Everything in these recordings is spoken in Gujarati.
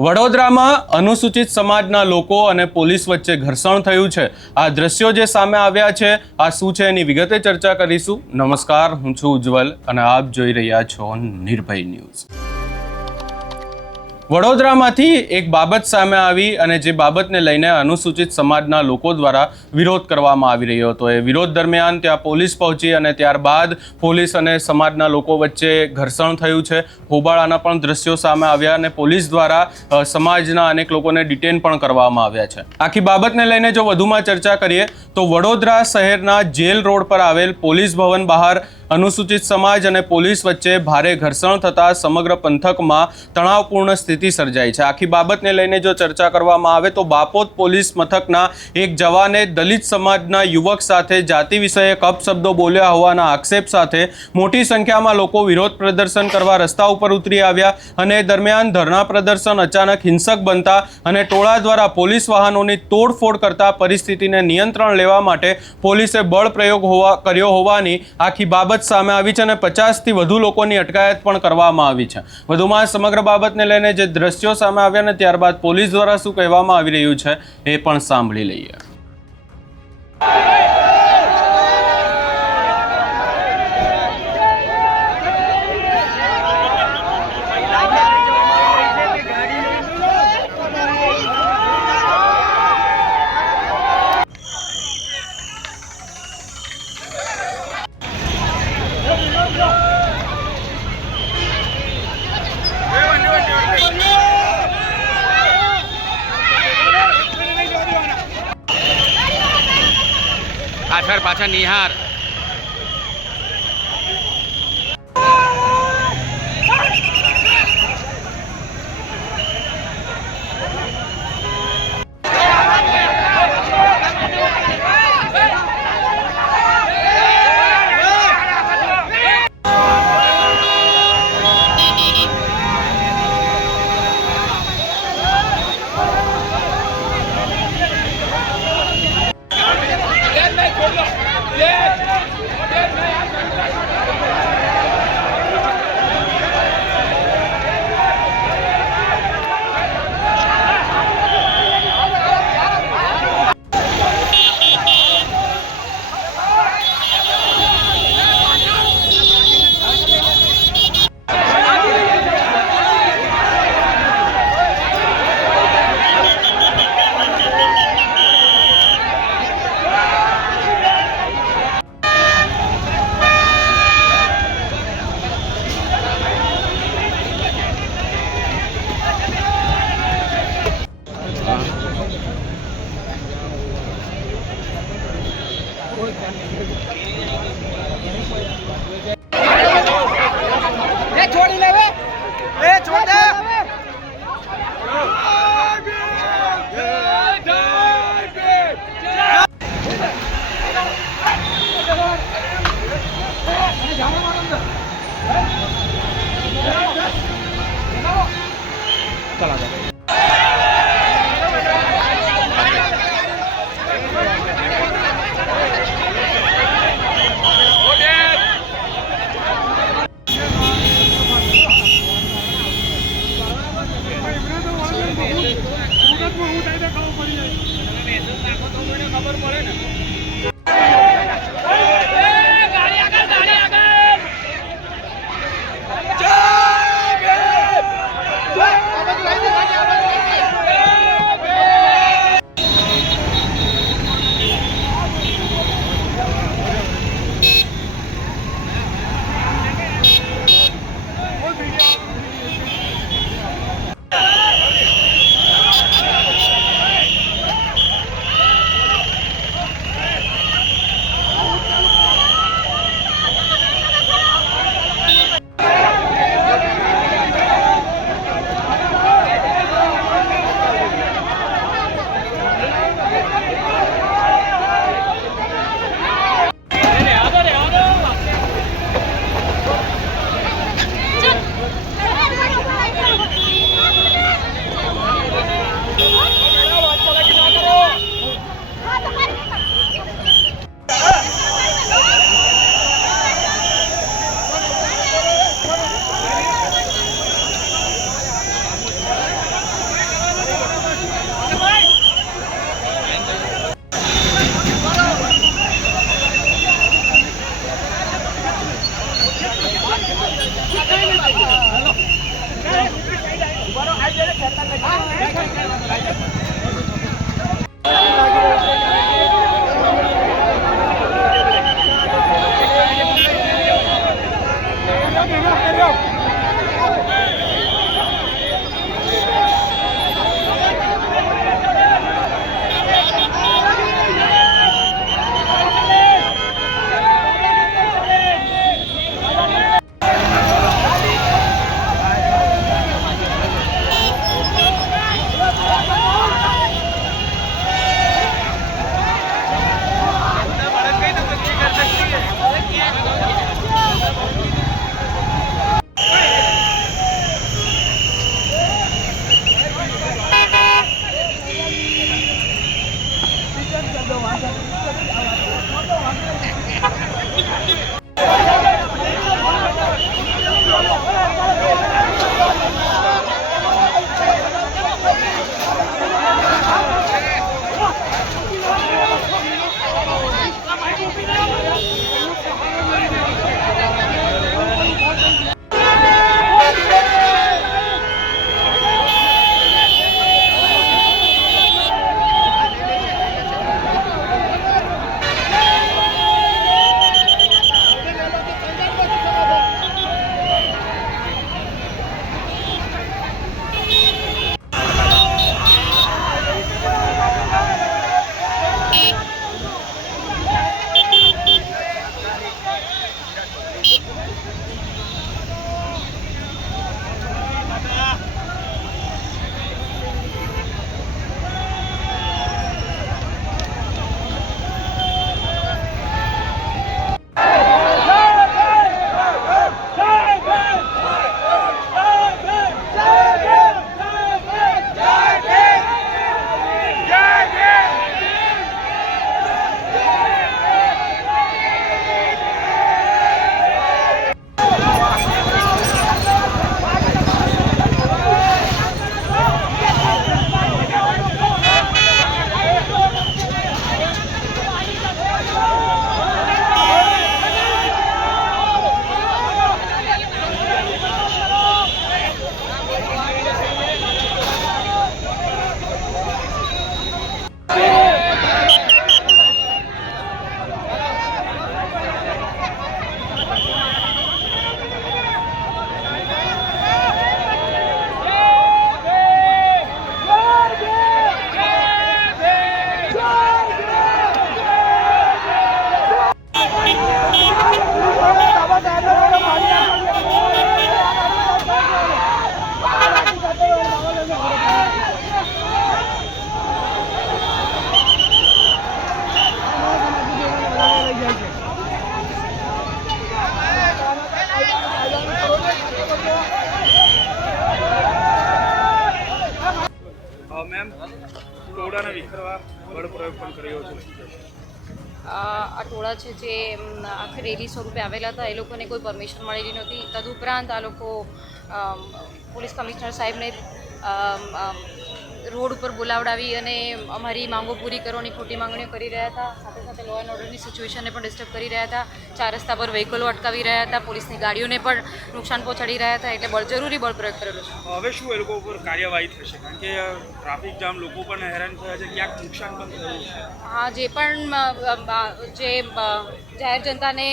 વડોદરામાં અનુસૂચિત સમાજના લોકો અને પોલીસ વચ્ચે ઘર્ષણ થયું છે। આ દ્રશ્યો જે સામે આવ્યા છે, આ શું છે એની વિગતે ચર્ચા કરીશું। નમસ્કાર, હું છું ઉજ્જવલ અને આપ જોઈ રહ્યા છો નિર્ભય ન્યૂઝ। વડોદરામાંથી એક બાબત સામે આવી અને જે બાબતને લઈને અનુસૂચિત સમાજના લોકો દ્વારા વિરોધ કરવામાં આવી રહ્યો હતો। એ વિરોધ દરમિયાન ત્યાં પોલીસ પહોંચી અને ત્યારબાદ પોલીસ અને સમાજના લોકો વચ્ચે ઘર્ષણ થયું છે। હોબાળાના પણ દ્રશ્યો સામે આવ્યા અને પોલીસ દ્વારા સમાજના અનેક લોકોને ડિટેન પણ કરવામાં આવ્યા છે। આખી બાબતને લઈને જો વધુમાં ચર્ચા કરીએ તો વડોદરા શહેરના જેલ રોડ પર આવેલ પોલીસ ભવન બહાર અનુસૂચિત સમાજ અને પોલીસ વચ્ચે ભારે ઘર્ષણ થતાં સમગ્ર પંથકમાં તણાવપૂર્ણ સ્થિતિ સર્જાઈ છે। આખી બાબતને લઈને જો ચર્ચા કરવામાં આવે તો બાપોદ પોલીસ મથકના એક જવાને દલિત સમાજના યુવક સાથે જાતિ વિષયક અપશબ્દો બોલ્યા હોવાના આક્ષેપ સાથે મોટી સંખ્યામાં લોકો વિરોધ પ્રદર્શન કરવા રસ્તા ઉપર ઉતરી આવ્યા અને દરમિયાન ધરણા પ્રદર્શન અચાનક હિંસક બનતા અને ટોળા દ્વારા પોલીસ વાહનોની તોડફોડ કરતા પરિસ્થિતિને નિયંત્રણ લેવા માટે પોલીસે બળ પ્રયોગ કર્યો હોવાની આખી બાબત સામે આવી છે અને 50થી વધુ લોકોની અટકાયત પણ કરવામાં આવી છે। વધુમાં સમગ્ર બાબતને લઈને જે દ્રશ્યો સામે આવ્યા ને ત્યારબાદ પોલીસ દ્વારા શું કહેવામાં આવી રહ્યું છે એ પણ સાંભળી લઈએ। પાછા નિહાર મેમ ટોળાને વિખેરવા બળ પ્રયોગ પણ કર્યો છે. આ ટોળા છે જે આખી રેલી સ્વરૂપે આવેલા હતા, એ લોકોને કોઈ પરમિશન મળેલી નહોતી. તદુપરાંત આ લોકો પોલીસ કમિશનર સાહેબને રોડ ઉપર બોલાવડાવી અને અમારી માંગો પૂરી કરવાની ખોટી માંગણીઓ કરી રહ્યા હતા. સાથે સાથે લો એન્ડ ઓર્ડરની સિચ્યુએશનને પણ ડિસ્ટર્બ કરી રહ્યા હતા. ચાર રસ્તા પર વ્હીકલો અટકાવી રહ્યા હતા, પોલીસની ગાડીઓને પણ નુકસાન પહોંચાડી રહ્યા હતા. એટલે જરૂરી બળ પ્રયોગ કરેલો છે. હવે શું એ લોકો ઉપર કાર્યવાહી થશે? કારણ કે ટ્રાફિક જામ, લોકો પણ હેરાન થયા છે, ક્યાંક નુકસાન પણ થયું છે. હા, જે પણ જે જાહેર જનતાને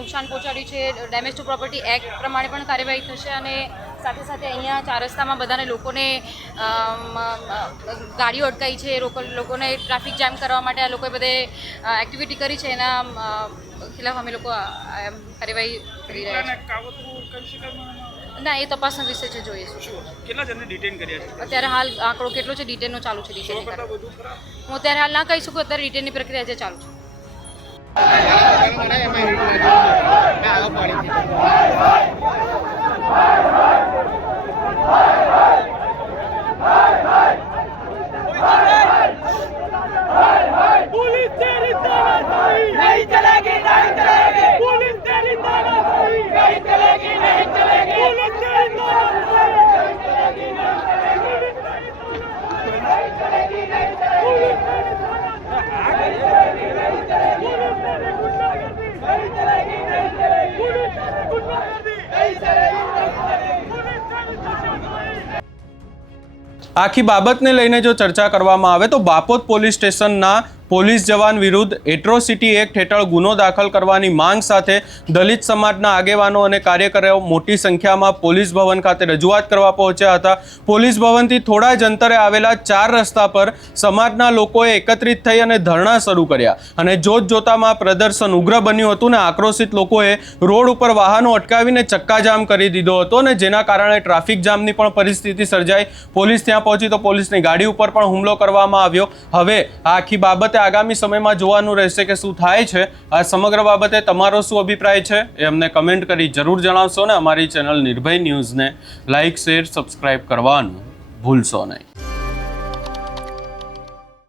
નુકસાન પહોંચાડ્યું છે, ડેમેજ ટુ પ્રોપર્ટી એક્ટ પ્રમાણે પણ કાર્યવાહી થશે. અને સાથે સાથે અહીંયા ચાર રસ્તામાં બધાને લોકોને ગાડીઓ અટકાઈ છે, લોકોને ટ્રાફિક જામ કરવા માટે આ લોકોએ બધે એક્ટિવિટી કરી છે, એના ખિલાફ અમે લોકો કાર્યવાહી કરી રહ્યા છીએ. ના, એ તપાસના વિશે છે, જોઈએ શું. કેટલા જણને ડિટેન કર્યા છે અત્યારે હાલ આંકડો કેટલો છે ડિટેનનો ચાલુ છે. ડિટેન હું અત્યારે હાલ ના કહી શકું. અત્યારે ડિટેનની પ્રક્રિયા જે ચાલુ છે. पुलिस तेरी तानाशाही नहीं चलेगी, नहीं चलेगी। पुलिस तेरी तानाशाही नहीं चलेगी, नहीं चलेगी। पुलिस तेरी तानाशाही नहीं चलेगी, नहीं चलेगी। पुलिस तेरी तानाशाही नहीं चलेगी, नहीं चलेगी। पुलिस तेरी गुंडागर्दी नहीं चलेगी, नहीं चलेगी। पुलिस तेरी गुंडागर्दी नहीं चलेगी, नहीं चलेगी। पुलिस तेरी तानाशाही આખી બાબતને લઈને જો ચર્ચા કરવામાં આવે તો બાપોદ પોલીસ સ્ટેશનના પોલીસ જવાન વિરુદ્ધ એટ્રોસિટી એક્ટ હેઠળ ગુનો દાખલ કરવાની માંગ સાથે દલિત સમાજના આગેવાનો અને કાર્યકરો મોટી સંખ્યામાં પોલીસ ભવન ખાતે રજૂઆત કરવા પહોંચ્યા હતા. પોલીસ ભવનથી થોડા જ અંતરે આવેલા 4 રસ્તા પર સમાજના લોકોએ એકત્રિત થઈ અને ધરણા શરૂ કર્યા અને જોતજોતામાં પ્રદર્શન ઉગ્ર બન્યું હતું ને આક્રોશિત લોકોએ રોડ ઉપર વાહનો અટકાવીને ચક્કાજામ કરી દીધો હતો અને જેના કારણે ટ્રાફિક જામની પણ પરિસ્થિતિ સર્જાઈ. પોલીસ ત્યાં પહોંચી તો પોલીસની ગાડી ઉપર પણ હુમલો કરવામાં આવ્યો. હવે આ આખી બાબતે આગામી સમયમાં જોવાનું રહેશે કે શું થાય છે. આ સમગ્ર બાબતે તમારો શું અભિપ્રાય છે એ અમને કમેન્ટ કરી જરૂર જણાવશો ને અમારી ચેનલ નિર્ભય ન્યૂઝને લાઇક શેર સબસ્ક્રાઇબ કરવાનું ભૂલશો નહીં.